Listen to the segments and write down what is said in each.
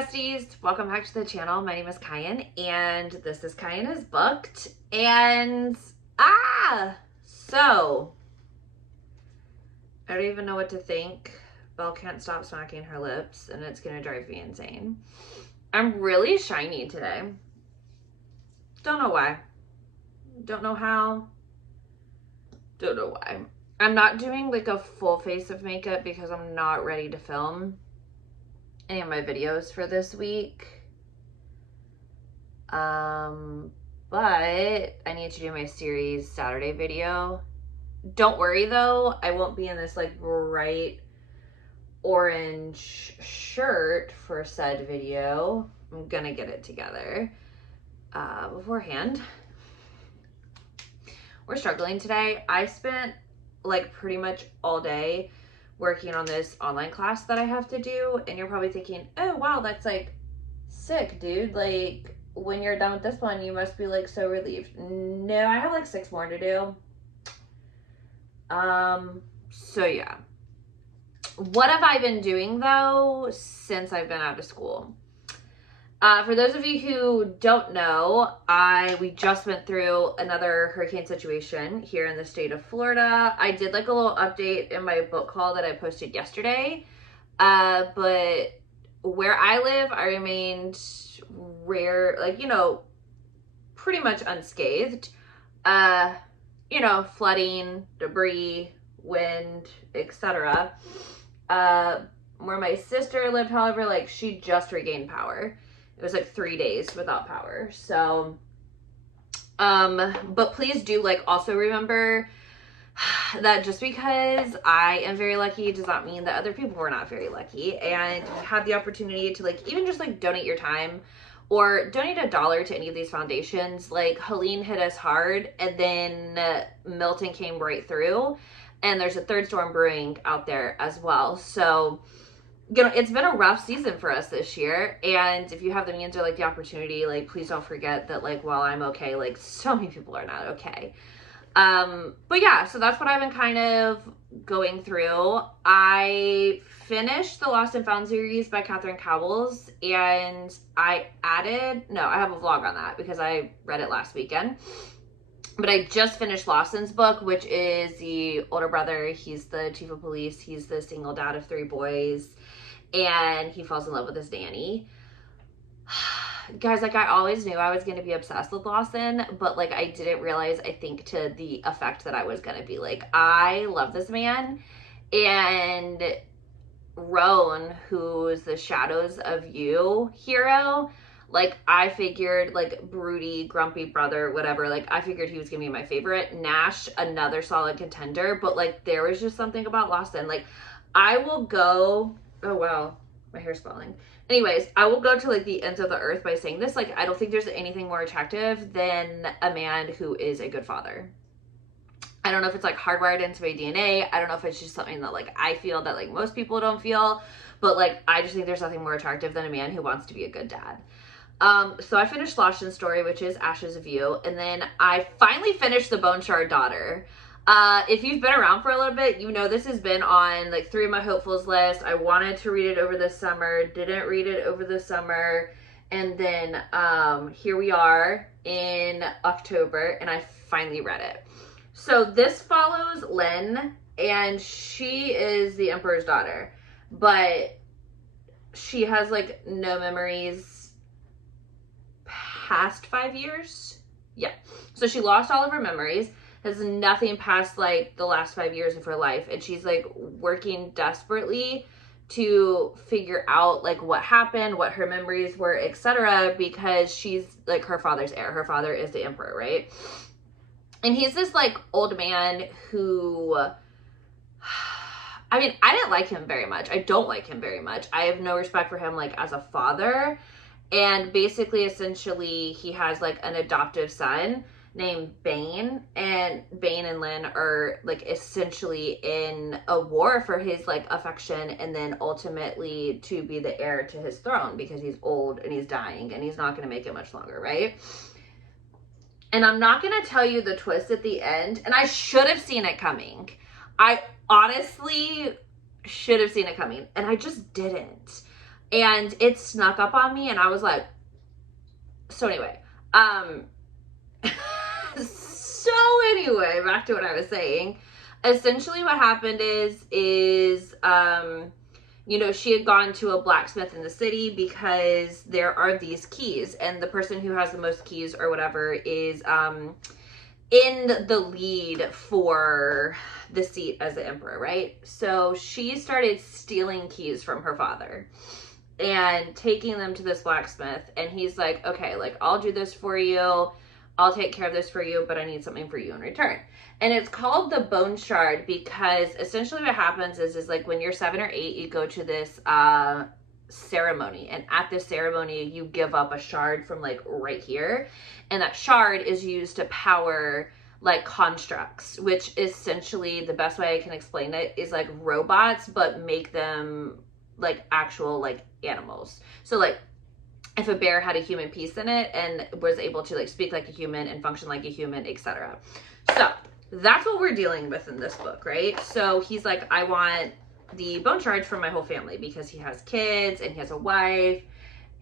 besties, welcome back to the channel. My name is Kyan and this is Kyan is Booked. And so I don't even know what to think. Belle can't stop smacking her lips and it's gonna drive me insane. I'm really shiny today. Don't know why. Don't know how. Don't know why. I'm not doing like a full face of makeup because I'm not ready to film any of my videos for this week. But I need to do my series Saturday video. Don't worry though, I won't be in this like bright orange shirt for said video. I'm gonna get it together beforehand. We're struggling today. I spent like pretty much all day working on this online class that I have to do, and you're probably thinking, oh wow, that's like sick, dude. Like when you're done with this one, you must be like so relieved. No, I have like 6 more to do. So yeah. What have I been doing though since I've been out of school? For those of you who don't know, we just went through another hurricane situation here in the state of Florida. I did like a little update in my book haul that I posted yesterday. But where I live, I remained pretty much unscathed. Flooding, debris, wind, etc. Where my sister lived, however, like she just regained power. It was like 3 days without power. So, but please do like also remember that just because I am very lucky does not mean that other people were not very lucky, and have the opportunity to like even just like donate your time or donate $1 to any of these foundations. Like Helene hit us hard, and then Milton came right through, and there's a third storm brewing out there as well. So it's been a rough season for us this year, and if you have the means or like the opportunity, like please don't forget that like while I'm okay, like so many people are not okay. But yeah, so that's what I've been kind of going through. I finished the Lost and Found series by Catherine Cowles, and I have a vlog on that because I read it last weekend. But I just finished Lawson's book, which is the older brother. He's the chief of police. He's the single dad of 3 boys. And he falls in love with his nanny. Guys, like I always knew I was going to be obsessed with Lawson, but like I didn't realize, I think, to the effect that I was going to be. Like, I love this man. And Roan, who's the Shadows of You hero, like I figured, like broody, grumpy brother, whatever, like I figured he was gonna be my favorite. Nash, another solid contender, but like there was just something about Lawson. Like I will go, oh wow, my hair's falling. Anyways, I will go to like the ends of the earth by saying this. Like I don't think there's anything more attractive than a man who is a good father. I don't know if it's like hardwired into my DNA. I don't know if it's just something that like I feel that like most people don't feel, but like I just think there's nothing more attractive than a man who wants to be a good dad. So I finished Lawson's story, which is Ashes of You, and then I finally finished The Bone Shard Daughter. If you've been around for a little bit, you know this has been on like 3 of my hopefuls list. I wanted to read it over the summer, didn't read it over the summer, and then here we are in October, and I finally read it. So this follows Lynn, and she is the Emperor's daughter, but she has like no memories past 5 years. Yeah, so she lost all of her memories, has nothing past like the last 5 years of her life, and she's like working desperately to figure out like what happened, what her memories were, etc., because she's like her father's heir. Her father is the emperor, right? And he's this like old man who, I mean, I didn't like him very much. I don't like him very much. I have no respect for him like as a father. And basically, essentially, he has like an adoptive son named Bane, and Bane and Lynn are like essentially in a war for his like affection, and then ultimately to be the heir to his throne because he's old and he's dying and he's not going to make it much longer, right? And I'm not going to tell you the twist at the end, and I should have seen it coming. I honestly should have seen it coming, and I just didn't. and it snuck up on me, and I was like, so anyway, so anyway, back to what I was saying. Essentially what happened is, you know, she had gone to a blacksmith in the city because there are these keys, and the person who has the most keys or whatever is in the lead for the seat as the emperor, right? So she started stealing keys from her father and taking them to this blacksmith, and he's like, okay, like, I'll do this for you, I'll take care of this for you, but I need something for you in return. And it's called the bone shard because essentially what happens is like when you're 7 or 8, you go to this ceremony, and at this ceremony you give up a shard from like right here, and that shard is used to power like constructs, which essentially, the best way I can explain it is like robots, but make them like actual like animals. So like if a bear had a human piece in it and was able to like speak like a human and function like a human, etc. So that's what we're dealing with in this book, right? So he's like, I want the bone shard for my whole family because he has kids and he has a wife,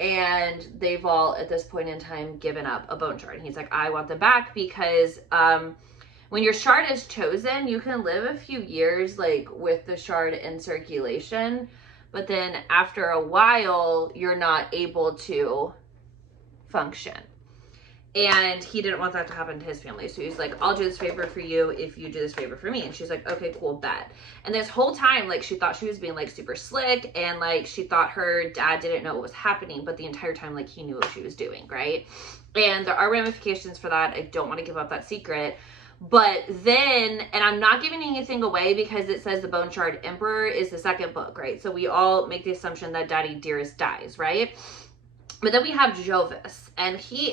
and they've all at this point in time given up a bone shard. And he's like, I want them back because when your shard is chosen, you can live a few years like with the shard in circulation, but then after a while, you're not able to function. And he didn't want that to happen to his family. So he's like, I'll do this favor for you if you do this favor for me. And she's like, okay, cool, bet. And this whole time, like, she thought she was being like super slick, and like she thought her dad didn't know what was happening, but the entire time, like, he knew what she was doing, right? And there are ramifications for that. I don't want to give up that secret. But then, and I'm not giving anything away because it says the Bone Shard Emperor is the second book, right? So we all make the assumption that Daddy Dearest dies, right? But then we have Jovis, and he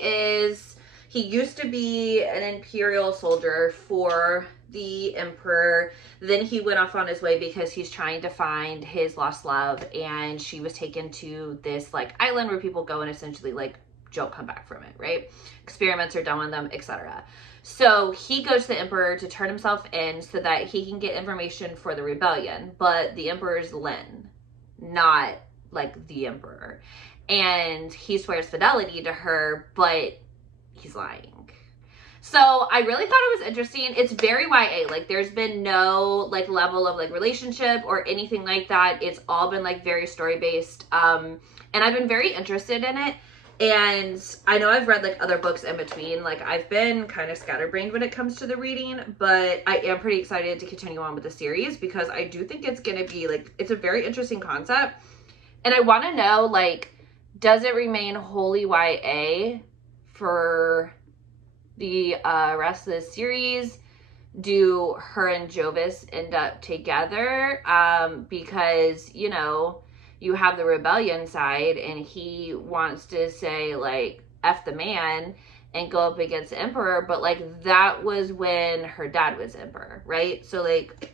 used to be an imperial soldier for the emperor. Then he went off on his way because he's trying to find his lost love, and she was taken to this like island where people go and essentially like don't come back from it, right? Experiments are done on them, etc. So he goes to the emperor to turn himself in so that he can get information for the rebellion, but the emperor's Lin, not like the emperor. And he swears fidelity to her, but he's lying. So I really thought it was interesting. It's very YA. Like, there's been no like level of like relationship or anything like that. It's all been like very story based. And I've been very interested in it. And I know I've read like other books in between. Like, I've been kind of scatterbrained when it comes to the reading, but I am pretty excited to continue on with the series because I do think it's going to be like, it's a very interesting concept. And I want to know, like, does it remain wholly YA for the rest of the series? Do her and Jovis end up together? Because, you know, you have the rebellion side, and he wants to say, like, F the man and go up against the emperor. But, like, that was when her dad was emperor, right? So, like,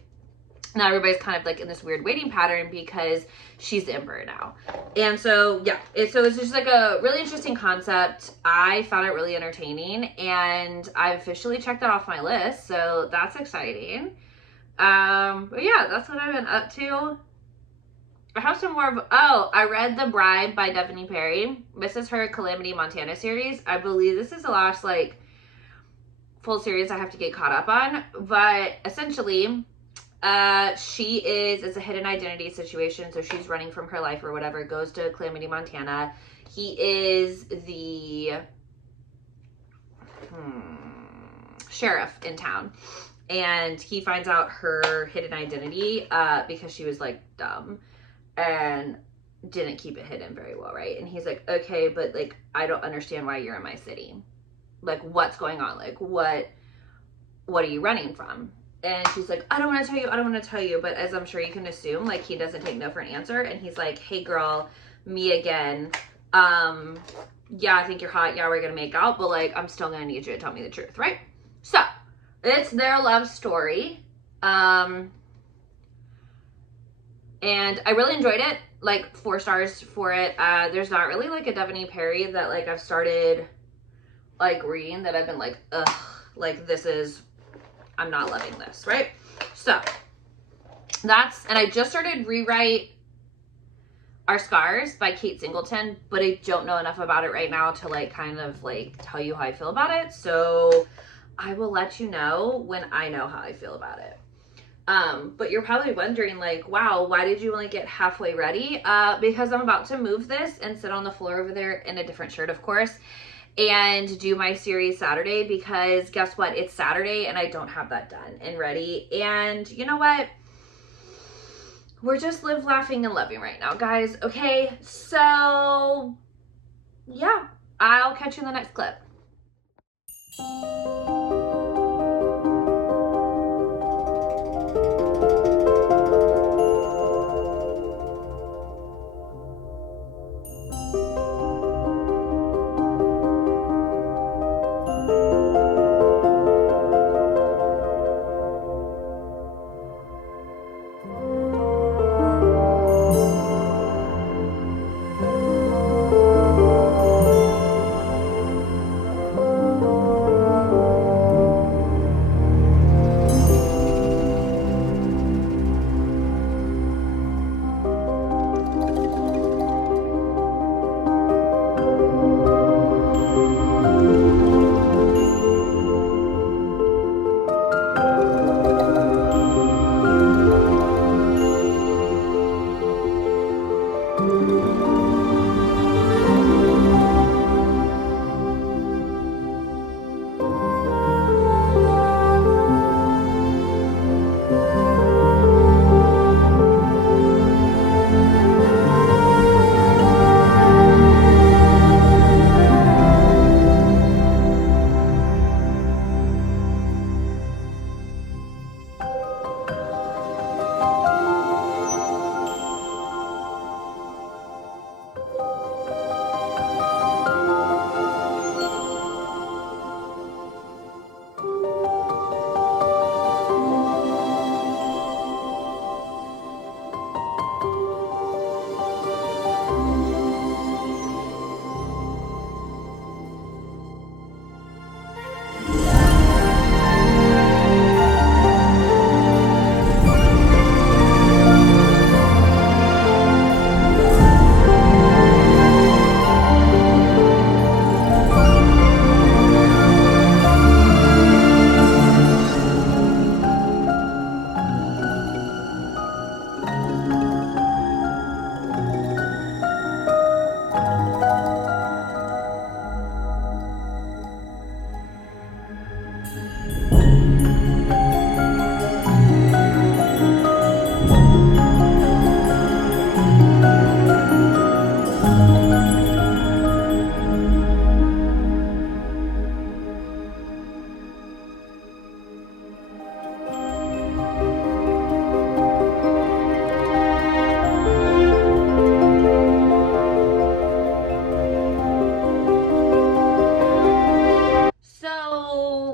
now everybody's kind of like in this weird waiting pattern because she's the emperor now. And so, yeah, it's just like a really interesting concept. I found it really entertaining, and I officially checked it off my list. So that's exciting. But yeah, that's what I've been up to. I have some more of, I read The Bribe by Devony Perry. This is her Calamity Montana series. I believe this is the last like full series I have to get caught up on. But essentially, it's a hidden identity situation, so she's running from her life or whatever, goes to Calamity, Montana. He is the sheriff in town, and he finds out her hidden identity because she was like dumb and didn't keep it hidden very well, right? And he's like, okay, but like, I don't understand why you're in my city. Like, what's going on? Like, what are you running from? And she's like, I don't want to tell you. But as I'm sure you can assume, like, he doesn't take no for an answer. And he's like, hey, girl, me again. Yeah, I think you're hot. Yeah, we're going to make out. But, like, I'm still going to need you to tell me the truth, right? So, it's their love story. And I really enjoyed it. Like, 4 stars for it. There's not really, like, a Devony Perry that, like, I've started, like, reading that I've been like, ugh. Like, I'm not loving this, right? So, and I just started are Scars by Kate Singleton, but I don't know enough about it right now to like kind of like tell you how I feel about it. So I will let you know when I know how I feel about it. But you're probably wondering like, wow, why did you only get halfway ready? Because I'm about to move this and sit on the floor over there in a different shirt, of course, and do my series Saturday, because guess what? It's Saturday and I don't have that done and ready. And you know what? We're just live laughing and loving right now, guys. Okay, so yeah, I'll catch you in the next clip.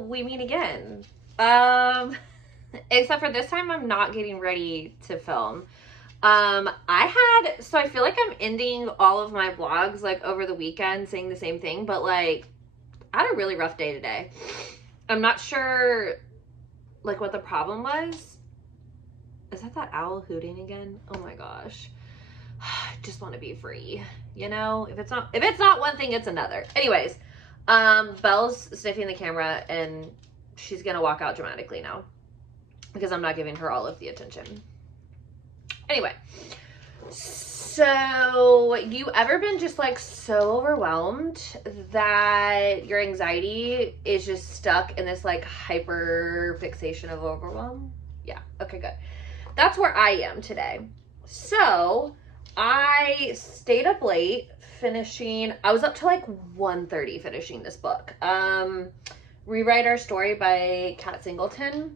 We meet again. Except for this time I'm not getting ready to film. So I feel like I'm ending all of my vlogs like over the weekend saying the same thing, but like I had a really rough day today. I'm not sure like what the problem was. Is that owl hooting again? Oh my gosh. I just want to be free, you know? If it's not one thing, it's another. Anyways, Belle's sniffing the camera and she's gonna walk out dramatically now because I'm not giving her all of the attention. Anyway, so you ever been just like so overwhelmed that your anxiety is just stuck in this like hyper fixation of overwhelm? Yeah, okay, good. That's where I am today. So I stayed up late finishing. I was up to like 1:30 finishing this book. Rewrite Our Story by Kat Singleton.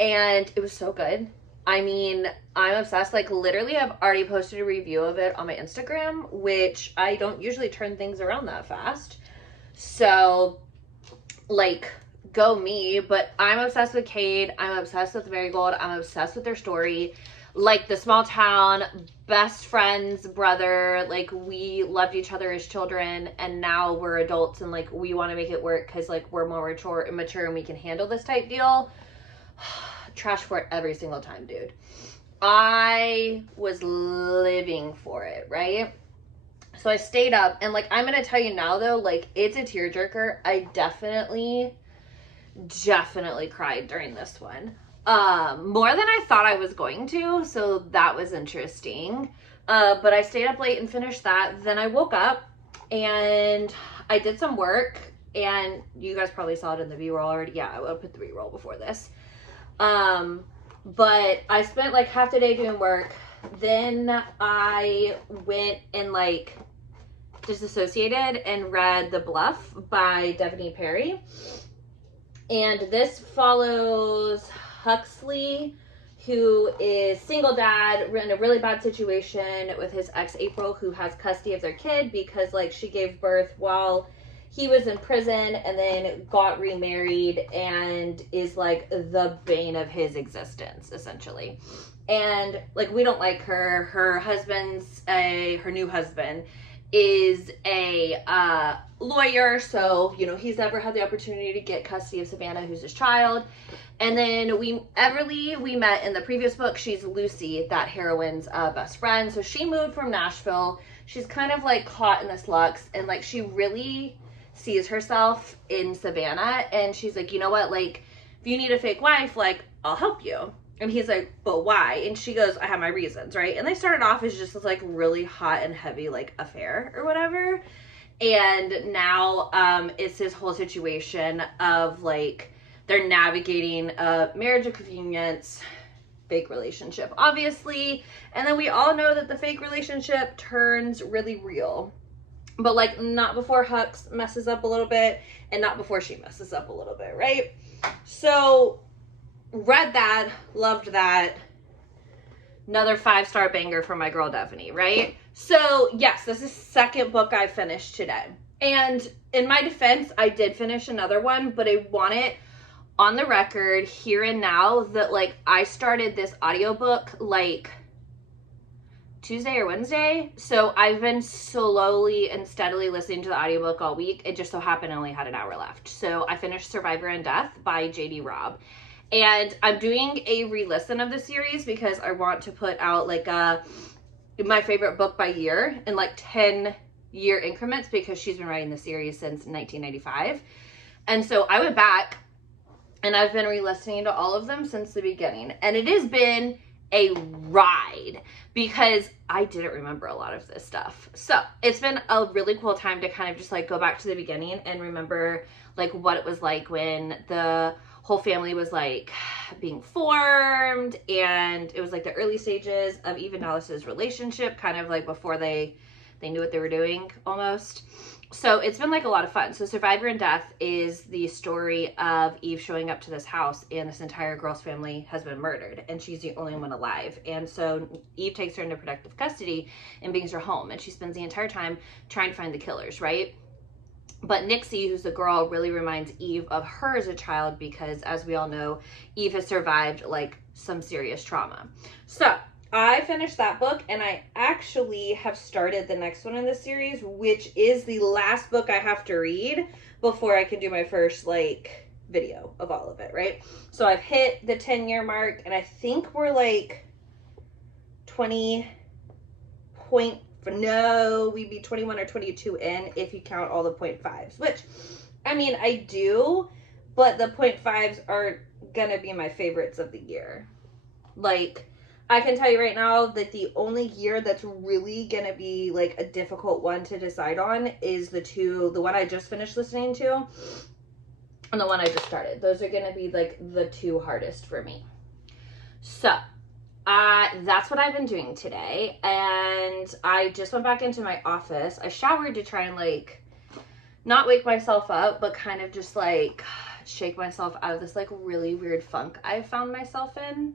And it was so good. I mean, I'm obsessed. Like literally I've already posted a review of it on my Instagram, which I don't usually turn things around that fast. So like go me, but I'm obsessed with Cade. I'm obsessed with Marigold. I'm obsessed with their story. Like the small town, best friends, brother, like we loved each other as children and now we're adults and like we want to make it work because like we're more mature and we can handle this type deal. Trash for it every single time, dude. I was living for it, right? So I stayed up, and like, I'm gonna tell you now though, like, it's a tearjerker. I definitely cried during this one. More than I thought I was going to, so that was interesting. But I stayed up late and finished that. Then I woke up and I did some work, and you guys probably saw it in the B-roll already. Yeah, I put the B-roll before this. But I spent like half the day doing work. Then I went and like disassociated and read The Bluff by Devney Perry. And this follows Huxley, who is single dad in a really bad situation with his ex April, who has custody of their kid because like she gave birth while he was in prison, and then got remarried and is like the bane of his existence essentially. And like, we don't like her. Her new husband is a lawyer, so you know, he's never had the opportunity to get custody of Savannah, who's his child. And then Everly we met in the previous book. She's Lucy, that heroine's best friend. So she moved from Nashville. She's kind of like caught in this lux, and like, she really sees herself in Savannah, and she's like, you know what, like, if you need a fake wife, like, I'll help you. And he's like, but why? And she goes, I have my reasons, right? And they started off as just this like really hot and heavy like affair or whatever. And now it's this whole situation of like, they're navigating a marriage of convenience, fake relationship, obviously. And then we all know that the fake relationship turns really real. But like, not before Hux messes up a little bit, and not before she messes up a little bit, right? So read that, loved that. Another 5-star banger for my girl Devney, right? So yes, this is the second book I finished today. And in my defense, I did finish another one, but I want it on the record here and now that like, I started this audiobook like Tuesday or Wednesday. So I've been slowly and steadily listening to the audiobook all week. It just so happened I only had an hour left. So I finished Survivor and Death by J.D. Robb. And I'm doing a re-listen of the series because I want to put out like my favorite book by year in like 10-year increments, because she's been writing the series since 1995. And so I went back and I've been re-listening to all of them since the beginning. And it has been a ride because I didn't remember a lot of this stuff. So it's been a really cool time to kind of just like go back to the beginning and remember like what it was like when the whole family was like being formed, and it was like the early stages of Eve and Dallas's relationship, kind of like before they knew what they were doing almost. So it's been like a lot of fun. So Survivor and Death is the story of Eve showing up to this house, and this entire girl's family has been murdered, and she's the only one alive. And so Eve takes her into protective custody and brings her home, and she spends the entire time trying to find the killers, right? But Nixie, who's the girl, really reminds Eve of her as a child because, as we all know, Eve has survived like some serious trauma. So I finished that book, and I actually have started the next one in the series, which is the last book I have to read before I can do my first like video of all of it, right? So I've hit the 10-year mark, and I think we're like 20 point, no, we'd be 21 or 22 in if you count all the 0.5s, which, I mean, I do, but the 0.5s are gonna be my favorites of the year. Like, I can tell you right now that the only year that's really gonna be like a difficult one to decide on is the one I just finished listening to and the one I just started. Those are gonna be like the two hardest for me. So that's what I've been doing today, and I just went back into my office. I showered to try and like not wake myself up, but kind of just like shake myself out of this like really weird funk I found myself in.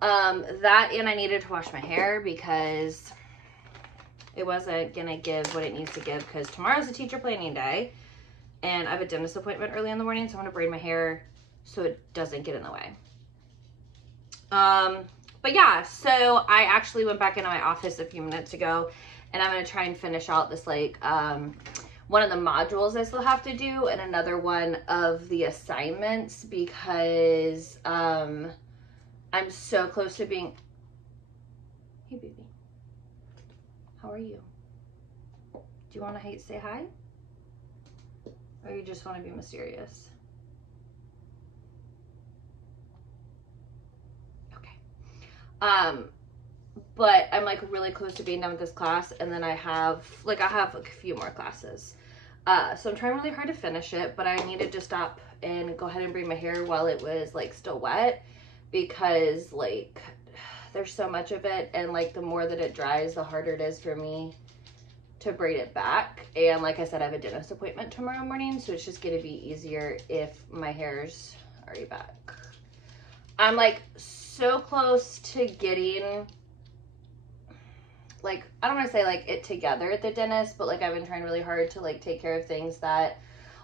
That, and I needed to wash my hair because it wasn't gonna give what it needs to give, because tomorrow's a teacher planning day and I have a dentist appointment early in the morning, so I'm gonna braid my hair so it doesn't get in the way. But yeah, so I actually went back into my office a few minutes ago, and I'm gonna try and finish out this like one of the modules I still have to do, and another one of the assignments, because I'm so close to being, Hey, baby. How are you? Do you want to say hi? Or you just want to be mysterious? Okay. But I'm like really close to being done with this class, and then I have like a few more classes. So I'm trying really hard to finish it, but I needed to stop and go ahead and braid my hair while it was like still wet, because like there's so much of it, and like the more that it dries, the harder it is for me to braid it back. And like I said, I have a dentist appointment tomorrow morning, so it's just gonna be easier if my hair's already back. I'm like so close to getting, like, I don't want to say like it together at the dentist, but like I've been trying really hard to like take care of things that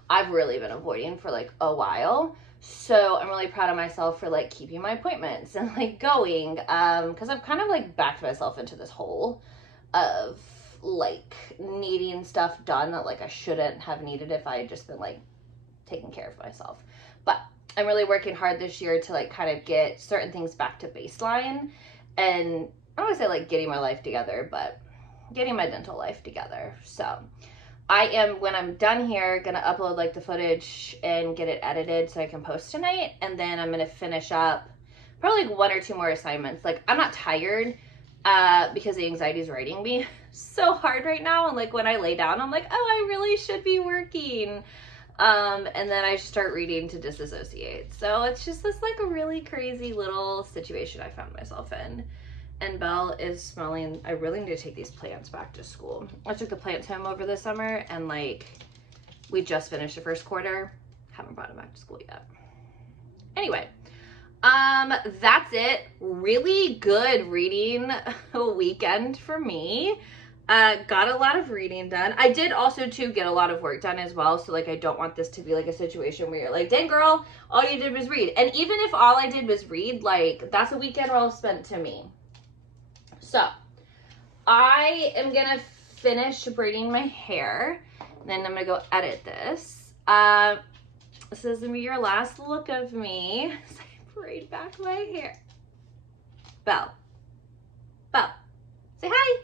I've really been avoiding for like a while. So I'm really proud of myself for like keeping my appointments and like going, because I've kind of like backed myself into this hole of like needing stuff done that like I shouldn't have needed if I had just been like taking care of myself. But I'm really working hard this year to like kind of get certain things back to baseline, and I don't want to say like getting my life together, but getting my dental life together. So I am, when I'm done here, gonna upload like the footage and get it edited so I can post tonight. And then I'm gonna finish up probably like 1 or 2 more assignments. Like I'm not tired because the anxiety is riding me so hard right now. And like when I lay down, I'm like, oh, I really should be working. And then I start reading to disassociate. So it's just this like a really crazy little situation I found myself in. And Belle is smelling, I really need to take these plants back to school. I took the plants home over the summer, and like we just finished the first quarter. Haven't brought them back to school yet. Anyway, that's it. Really good reading weekend for me. Got a lot of reading done. I did also too get a lot of work done as well. So like I don't want this to be like a situation where you're like, dang girl, all you did was read. And even if all I did was read, like that's a weekend well spent to me. So I am gonna finish braiding my hair, then I'm gonna go edit this. This is gonna be your last look of me as I braid back my hair. Belle, Belle, say hi.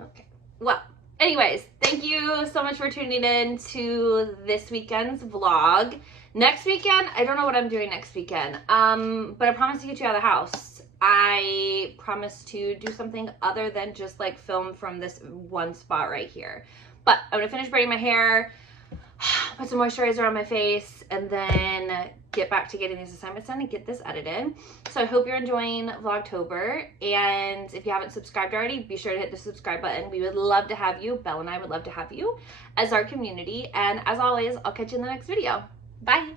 Okay, well, anyways, thank you so much for tuning in to this weekend's vlog. Next weekend, I don't know what I'm doing next weekend, but I promise to get you out of the house. I promise to do something other than just like film from this one spot right here. But I'm gonna finish braiding my hair, put some moisturizer on my face, and then get back to getting these assignments done and get this edited. So I hope you're enjoying Vlogtober, and if you haven't subscribed already, be sure to hit the subscribe button. We would love to have you. Belle and I would love to have you as our community. And as always, I'll catch you in the next video. Bye.